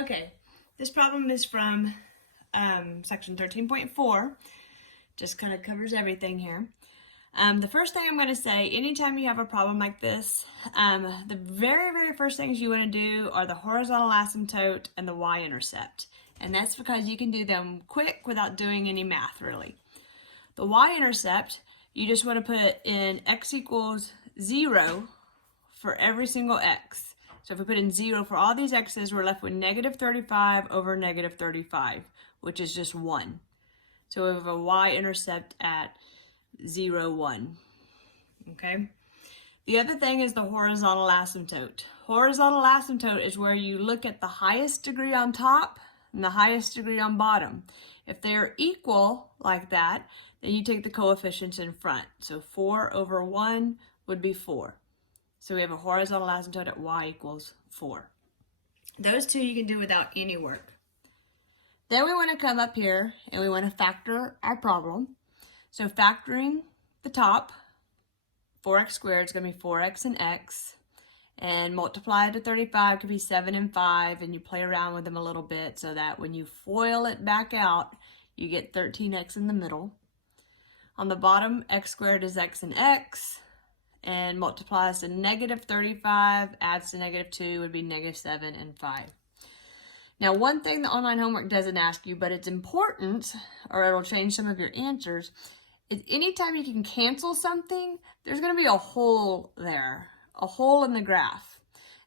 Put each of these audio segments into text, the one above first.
Okay, this problem is from section 13.4. Just kind of covers everything here. The first thing I'm going to say, anytime you have a problem like this, the very first things you want to do are the horizontal asymptote and the y-intercept. And that's because you can do them quick without doing any math, really. The y-intercept, you just want to put in x equals 0 for every single x. So if we put in 0 for all these x's, we're left with negative 35 over negative 35, which is just 1. So we have a y-intercept at 0, 1. Okay? The other thing is the horizontal asymptote. Horizontal asymptote is where you look at the highest degree on top and the highest degree on bottom. If they're equal like that, then you take the coefficients in front. So 4 over 1 would be 4. So we have a horizontal asymptote at y equals 4. Those two you can do without any work. Then we want to come up here and we want to factor our problem. So factoring the top, 4x squared is going to be 4x and x. And multiply to 35 could be 7 and 5, and you play around with them a little bit so that when you FOIL it back out, you get 13x in the middle. On the bottom, x squared is x and x, and multiplies to negative 35, adds to negative 2 would be negative 7 and 5. Now, one thing the online homework doesn't ask you, but it's important, or it'll change some of your answers, is anytime you can cancel something, there's going to be a hole there, a hole in the graph.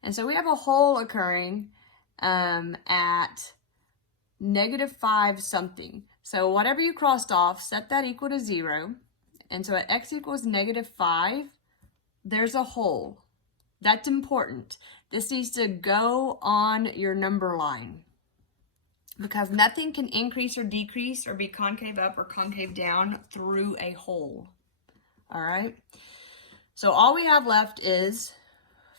And so we have a hole occurring at negative 5 something. So whatever you crossed off, set that equal to 0. And so at x equals negative 5, there's a hole. That's important. This needs to go on your number line because nothing can increase or decrease or be concave up or concave down through a hole. All right. So all we have left is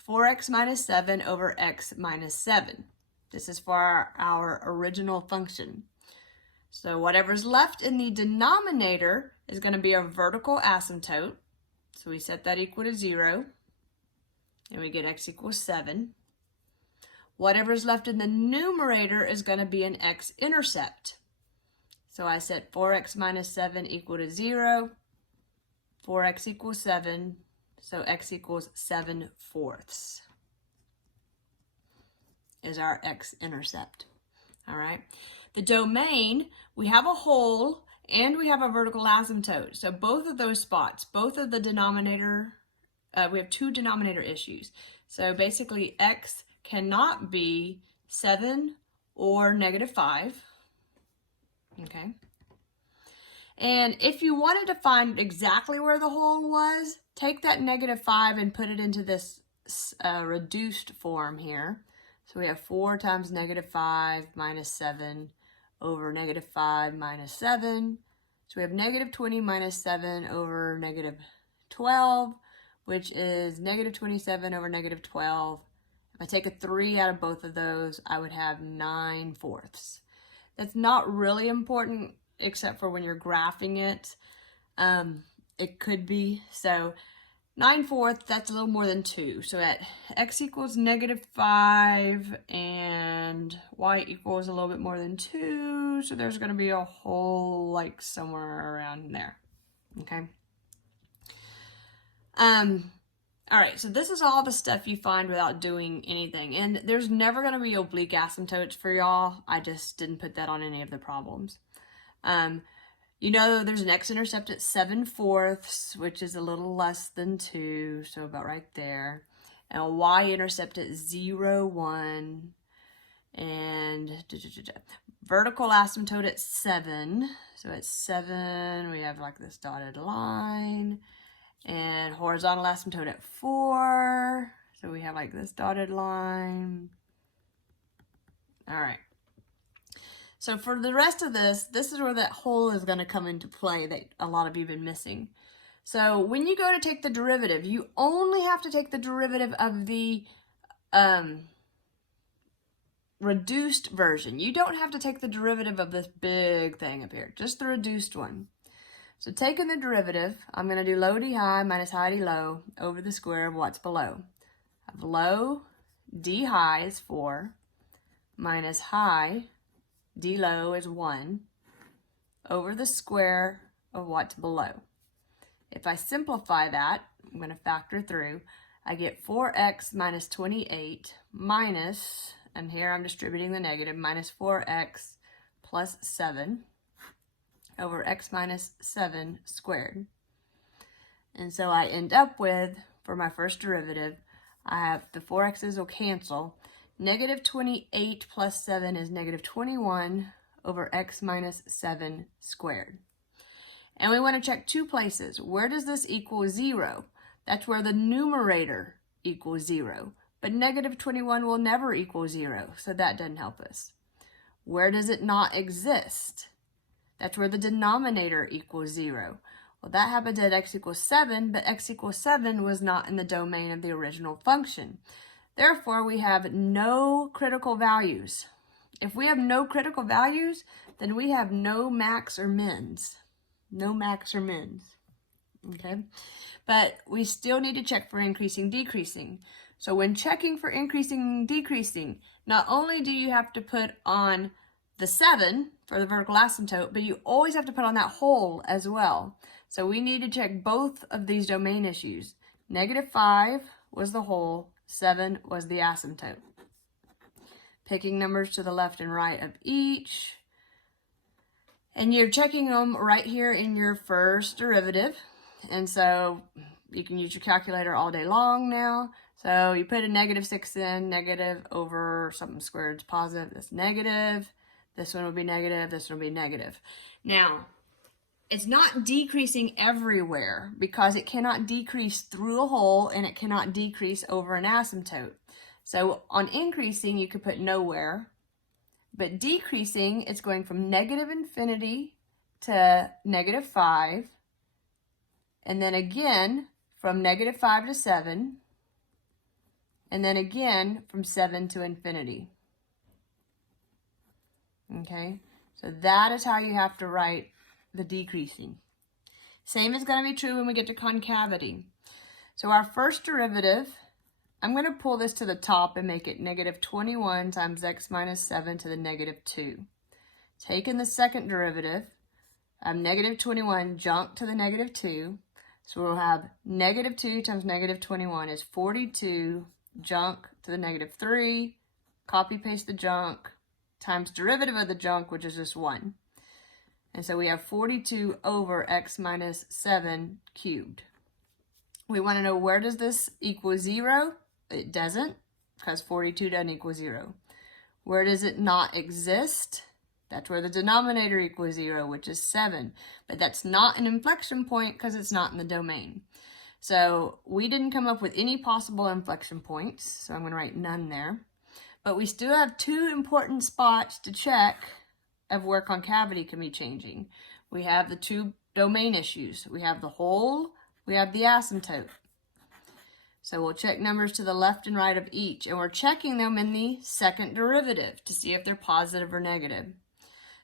4x minus 7 over x minus 7. This is for our original function. So whatever's left in the denominator is going to be a vertical asymptote. So we set that equal to 0. And we get x equals 7. Whatever's left in the numerator is going to be an x-intercept. So I set 4x minus 7 equal to 0. 4x equals 7. So x equals 7/4 is our x-intercept. All right. The domain, we have a hole and we have a vertical asymptote. So both of those spots, both of the denominator, we have two denominator issues. So basically x cannot be 7 or negative 5. Okay. And if you wanted to find exactly where the hole was, take that negative 5 and put it into this reduced form here. So we have 4 times negative 5 minus 7 over negative 5 minus 7. So we have negative 20 minus 7 over negative 12, which is negative 27 over negative 12. If I take a 3 out of both of those, I would have 9/4. That's not really important except for when you're graphing it. It could be. So 9/4, that's a little more than 2. So at x equals negative 5 and y equals a little bit more than 2. So there's going to be a hole like somewhere around there. Okay. All right, so this is all the stuff you find without doing anything. And there's never going to be oblique asymptotes for y'all. I just didn't put that on any of the problems. You know, there's an x-intercept at 7/4, which is a little less than 2, so about right there. And a y-intercept at 0, 1. And vertical asymptote at 7. So at 7, we have like this dotted line. And horizontal asymptote at 4. So we have like this dotted line. All right. So for the rest of this is where that hole is going to come into play that a lot of you have been missing. So when you go to take the derivative, you only have to take the derivative of the reduced version. You don't have to take the derivative of this big thing up here, just the reduced one. So taking the derivative, I'm going to do low d high minus high d low over the square of what's below. I have low d high is 4 minus high, d low is 1, over the square of what's below. If I simplify that, I'm going to factor through, I get 4x minus 28 minus, and here I'm distributing the negative, minus 4x plus 7 over x minus 7 squared. And so I end up with, for my first derivative, I have the 4x's will cancel. Negative 28 plus 7 is negative 21 over x minus 7 squared. And we want to check two places. Where does this equal 0? That's where the numerator equals 0. But negative 21 will never equal 0, so that doesn't help us. Where does it not exist? That's where the denominator equals 0. Well, that happens at x equals 7, but x equals 7 was not in the domain of the original function. Therefore, we have no critical values. If we have no critical values, then we have no max or mins. No max or mins, okay? But we still need to check for increasing, decreasing. So when checking for increasing and decreasing, not only do you have to put on the 7 for the vertical asymptote, but you always have to put on that whole as well. So we need to check both of these domain issues. Negative 5 was the whole, 7 was the asymptote. Picking numbers to the left and right of each. And you're checking them right here in your first derivative. And so you can use your calculator all day long now. So you put a negative 6 in, negative over something squared is positive, that's negative. This one would be negative, this one would be negative. Now, it's not decreasing everywhere because it cannot decrease through a hole and it cannot decrease over an asymptote. So on increasing, you could put nowhere. But decreasing, it's going from negative infinity to negative 5. And then again, from negative 5 to 7. And then again, from 7 to infinity. Okay, so that is how you have to write the decreasing. Same is going to be true when we get to concavity. So our first derivative, I'm going to pull this to the top and make it negative 21 times x minus 7 to the negative 2. Taking the second derivative, negative 21 jump to the negative 2. So we'll have negative 2 times negative 21 is 42 junk to the negative 3. Copy paste the junk times derivative of the junk, which is just 1. And so we have 42 over x minus 7 cubed. We want to know, where does this equal 0? It doesn't, because 42 doesn't equal 0. Where does it not exist? That's where the denominator equals 0, which is 7. But that's not an inflection point because it's not in the domain. So we didn't come up with any possible inflection points, so I'm going to write none there. But we still have two important spots to check of where concavity can be changing. We have the two domain issues. We have the whole, we have the asymptote. So we'll check numbers to the left and right of each, and we're checking them in the second derivative to see if they're positive or negative.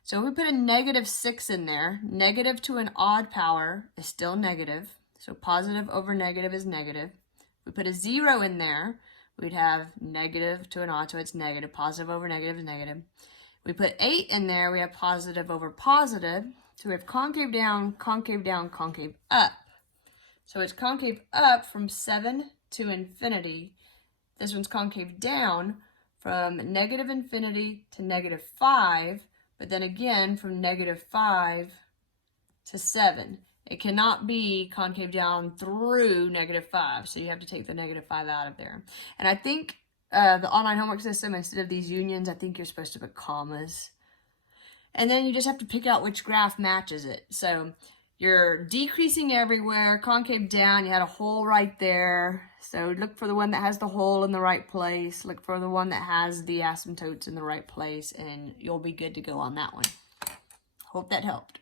So if we put a negative 6 in there, negative to an odd power is still negative. So positive over negative is negative. If we put a 0 in there, we'd have negative to an odd, so it's negative. Positive over negative is negative. We put 8 in there, we have positive over positive. So we have concave down, concave down, concave up. So it's concave up from 7 to infinity. This one's concave down from negative infinity to negative 5, but then again from negative 5 to 7. It cannot be concave down through negative 5, so you have to take the negative 5 out of there. And I think the online homework system, instead of these unions, I think you're supposed to put commas. And then you just have to pick out which graph matches it. So you're decreasing everywhere, concave down, you had a hole right there. So look for the one that has the hole in the right place. Look for the one that has the asymptotes in the right place, and you'll be good to go on that one. Hope that helped.